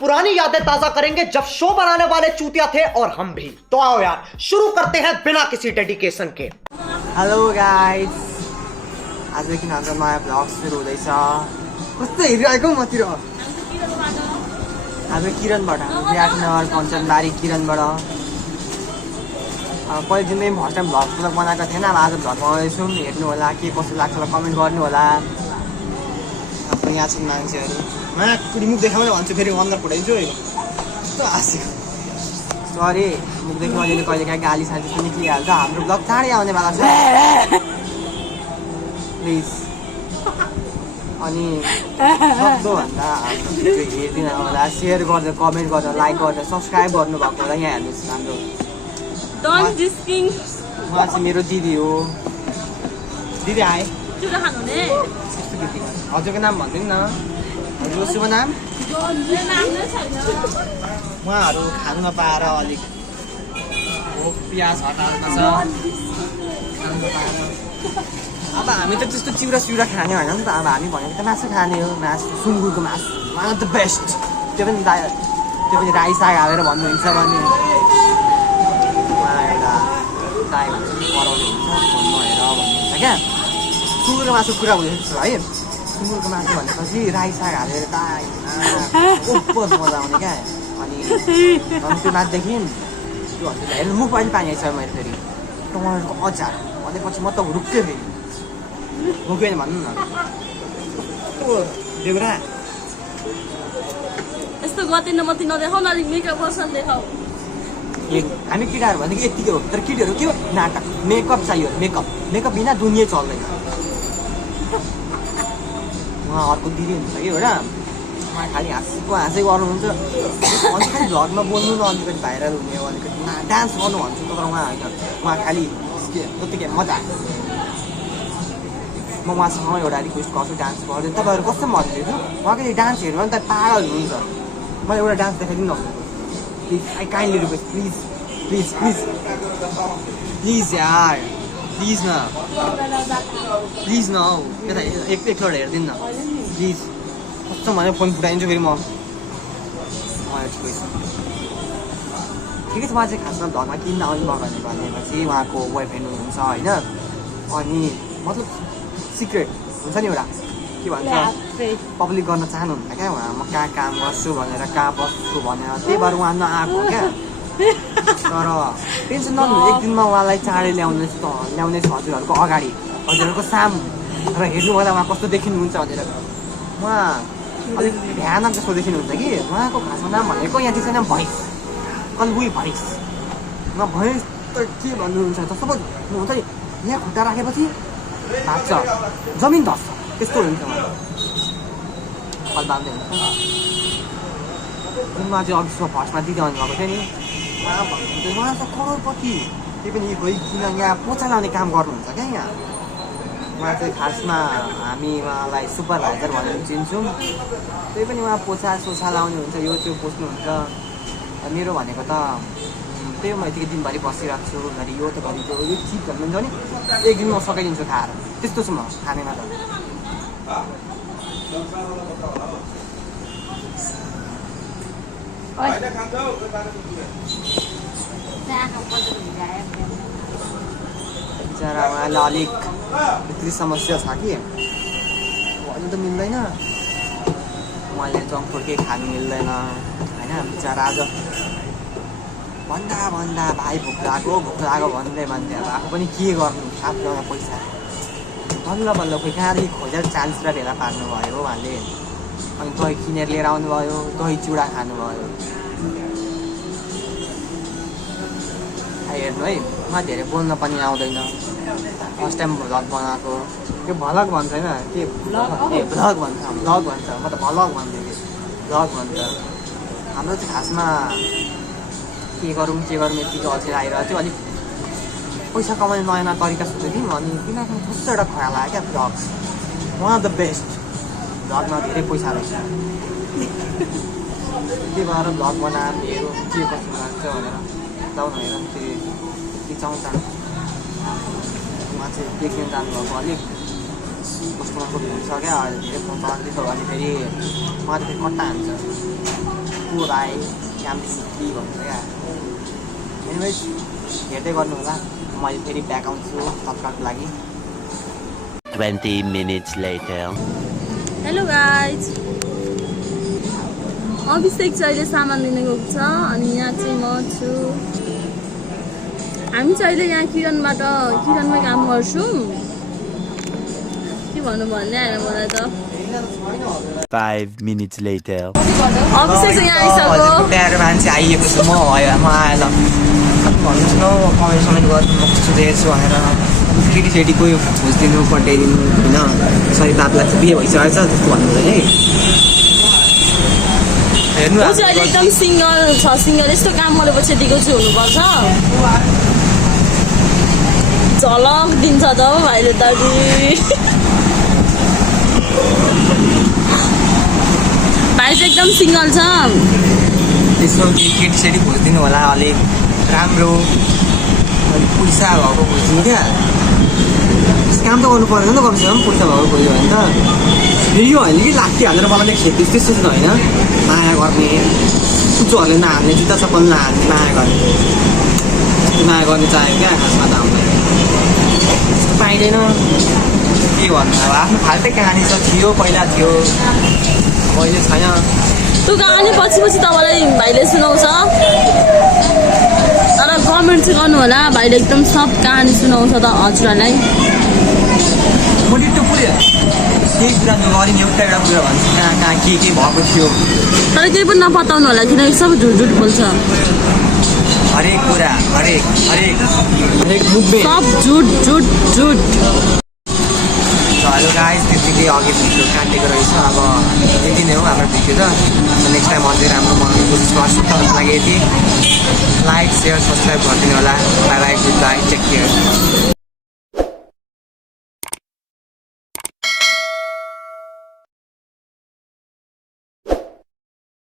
पुरानी यादें ताजा करेंगे जब शो बनाने वाले चूतिया थे और हम भी। तो आओ यार शुरू करते हैं बिना किसी डेडिकेशन के। हेलो गाइस, आजदेखि हाम्रो नयाँ भ्लग सुरु हुँदैछ। कस्तो हेरिरहेको मतिर हाम्रो किरणबाट, हाम्रो विराटनगर कञ्चनबारी किरणबाट। पहिलो दिनमै फर्स्ट टाइम भ्लग बनाएको थिएन, अब आज भ्लग बनाउँदैछौँ। हेर्नु होला के कस्तो लाग्छ कमेन्ट गर्नु होला। अब यहाँ छन् मान्छेहरू, मुख देखाउने भन्छु फेरि अनुहार फुटाइदिन्छु है। कस्तो हाँस्यो, सरी मुख देखाउने कहिले काहीँ गाली साली पनि निक्लिहाल्छ। हाम्रो भ्लग चाँडै आउने बेला छ प्लिज। अनि सक्दोभन्दा हाम्रो भिडियो हेरिदिनु होला, सेयर गर्दा कमेन्ट गर्दा लाइक गर्दा सब्सक्राइब गर्नुभएको होला। यहाँ हेर्नुहोस् हाम्रो उहाँ चाहिँ मेरो दिदी हो। दिदी आए हजुरको नाम भनिदिनु न, हजुरको शुभ नाम। उहाँहरू खानु नपाएर अलिक भोक प्याज हतारमा छ, खानु नपाएर। अब हामी त त्यस्तो चिउरा सिउरा खाने होइन नि त। अब हामी भनेको त मासु खाने हो, मासु सुँगुरको मासु, वान अफ द बेस्ट। त्यो पनि राई साग हालेर भन्नुहुन्छ भने उहाँ एउटा दाइ कराउने हुन्छ, फोन नहेर भन्नुहुन्छ क्या। सुँगुरको मासु कुरा हुँदैछ है। सुँगुरको मासु भनेपछि राई साग हालेर दाइ ओपर मजा आउने क्या। अनि त्यो मासदेखि त्यो हजुरलाई हेर्नु मुख पनि पानी आइसक्यो मैले। फेरि टमाटरको अचार भनेपछि म त रुक्थेँ फेरि। मुख्य भन्नु न देउरा यस्तो गर्दिन मति नदेखाउ न, अलिक मेकअप पर्सन देखाउ। हामी केटाहरू भनेको यत्तिकै हो, तर केटीहरू के हो नाटक, मेकअप चाहियो। मेकअप बिना दुनियाँ चल्दैन। उहाँ अर्को दिदी हुन्छ कि एउटा, उहाँ खालि हाँसै गर्नुहुन्छ। अनि खालि भ्लगमा बोल्नु न, अलिकति भाइरल हुने, अलिकति डान्स गर्नु भन्छु तर उहाँ होइन। उहाँ खालि त्यत्तिकै मजा। म उहाँसँग एउटा रिक्वेस्ट गर्छु डान्स गर्दै। तपाईँहरू कस्तो भनिदिन्छु, उहाँको डान्स हेर्नु भने त पागल हुनुहुन्छ। मलाई एउटा डान्स देखाइदिनु न please, I kindly request, please please please please यार, प्लिज न प्लिज न। हौ यता एकपल्ट हेरिदिनु न प्लिज। कस्तो भने फोन फुटाइदिन्छु फेरि म हेर्छु। ठिकै छ, उहाँ चाहिँ खासमा भ्लगमा किन आउनु भयो भनेपछि उहाँको बोयफ्रेन्ड हुनुहुन्छ होइन। अनि मतलब सिक्रेट हुन्छ नि एउटा, के भन्छ पब्लिक गर्न चाहनुहुन्न क्या। उहाँ म कहाँ काम गर्छु भनेर, कहाँ बस्छु भनेर, त्यही भएर उहाँ नआएको क्या। तर टेन्सन नलिनु, एक दिनमा उहाँलाई चाँडै ल्याउनेछ हजुरहरूको अगाडि, हजुरहरूको सामु। र हेर्नु होला उहाँ कस्तो देखिनुहुन्छ भनेर। उहाँ अलिक भयानक जस्तो देखिनुहुन्छ कि। उहाँको खासमा नाम भनेको यहाँ चाहिँ छैन भैँस, कलबुई भैँस। उहाँ भैँस त के भन्नुहुन्छ त, सपोज हुन्छ नि यहाँ खुट्टा राखेपछि भाग्छ, जमिन धस्छ, त्यस्तो हुन्छ उहाँ। कल बाँध्दै हुन्छ। उहाँ चाहिँ अघिसम्म फर्स्टमा दिदी आउनुभएको थियो नि, उहाँ भन्नुहुन्छ उहाँ चाहिँ करोडपति। त्यही पनि खोइ किन यहाँ पोचा लाउने काम गर्नुहुन्छ क्या यहाँ। उहाँ चाहिँ खासमा हामी उहाँलाई सुपरभाइजर भनेर चिन्छौँ। त्यही पनि उहाँ पोछा सोछा लाउने हुन्छ, यो त्यो पोच्नुहुन्छ। मेरो भनेको त त्यही म यतिकै दिनभरि बसिरहेको छु, घरि यो त घरि त्यो यो चिज भन्नुहुन्छ नि, एक दिन म सकाइदिन्छु खाएर। त्यस्तो छु म खानेमा त। बिचरा उहाँलाई अलिक भित्री समस्या छ कि, भन्नु त मिल्दैन। उहाँले जङ्क फुड केही खानु मिल्दैन होइन। बिचरा आज भन्दा भाइ भोक लाग्यो भन्दै अब आफू पनि के गर्नु, आफ्नो पैसा बल्ल खोइ कहाँदेखि खोजेर 40 रुपियाँ भेला पार्नुभयो उहाँले। अनि दही किनेर लिएर आउनुभयो, दही चिउरा खानुभयो। हेर्नु है, उहाँ धेरै बोल्न पनि आउँदैन, फर्स्ट टाइम भ्लग बनाएको। त्यो भ्लग भन्छ होइन, के भ्लग भन्छ, म त भ्लग भन्थेँ कि भ्लग भन्छ। हाम्रो चाहिँ खासमा के गरौँ यतिको अझै आइरहेको थियो। अलिक पैसा कमाउने नयाँ तरिका सोध्यो कि, अनि तिनीहरूको कस्तो एउटा खराब लाग्यो क्या vlog. One of the best, भ्लगमा धेरै पैसा रहेछ। त्यही भएर भ्लग बनाएर हेरौँ के कस्तो लाग्छ भनेर जाउँ हेर। त्यो रिचाउँछ उहाँ चाहिँ देख्न जानुभएको, अलिक कस्टमरको भिड छ क्या। अहिले धेरै फोन चलाउँदैछ भने फेरि उहाँ चाहिँ कट्टा हान्छ। ऊ भाइ कामदेखि फ्री भन्छ क्या एनिवेज हेर्दै गर्नु होला मैले फेरि ब्याक आउँछु तत्कालको लागि 20 minutes later. हेलो गाइज अभिषेक चाहिँ अहिले सामान लिन गएको छ अनि यहाँ चाहिँ म छु हामी चाहिँ अहिले यहाँ किरणमै काम गर्छौँ के भन्नु भन्ने आएन मलाई त 5 minutes later. अभिषेक चाहिँ यहाँ आइसक्यो प्यारो मान्छे आइएको छु म आएँ ल भन्नुहोस् न कमेन्ट समेन्ट गर्नु म कस्तो हेर्छु भनेर केटीसेटी कोही खोजिदिनु पठाइदिनु होइन सरी बाबुलाई बिहे भइसकेको छ त्यस्तो भन्नु है हेर्नु ऊ चाहिँ अहिले एकदम सिङ्गल छ सिङ्गल यस्तो काम गरेपछि दिएको चाहिँ हुनुपर्छ झलक दिन्छ त हौ भाइले त भाइ चाहिँ एकदम सिङ्गल छ यसो केटीसेटी खोजिदिनु होला अलिक राम्रो अलिक पैसा भएको खोजिदिनु क्या काम त गर्नु पर्दैन नि त कमसेकम पैसा भएको खोज्यो भने त यो होइन कि लात्ती हालेर मलाई खेती त्यस्तो चाहिँ होइन माया गर्ने कुचोहरूले नहाल्ने जुत्ता चप्पल नहाल्ने माया गर्ने चाह्यो क्या खासमा त हामीलाई पाइँदैन के भन्नु अब आफ्नो फाल्टै कहानी छ थियो पहिला थियो अहिले छैन त्यो कहानी पछि तपाईँलाई भाइले सुनाउँछ तर कमेन्ट चाहिँ गर्नु होला भाइले एकदम सब कहानी सुनाउँछ त हजुरहरूलाई म डिटो पुऱ्यो केही कुरा नगरिने एउटा कुरा भन्छु कहाँ कहाँ के भएको थियो तर केही पनि नपताउनु होला किनकि सब झुट झुट बोल्छ हरेक कुरा हरेक मुभमेन्ट सब झुट झुट झुट हेलो गाइस त्यतिकै अघि भिडियो काटेको रहेछ अब यति नै हो हाम्रो भिडियो त नेक्स्ट टाइम अझै राम्रो बनाउने कोसिस गर्छु तपाईँको लागि यति लाइक सेयर सब्सक्राइब गरिदिनु होला bye bye good bye take care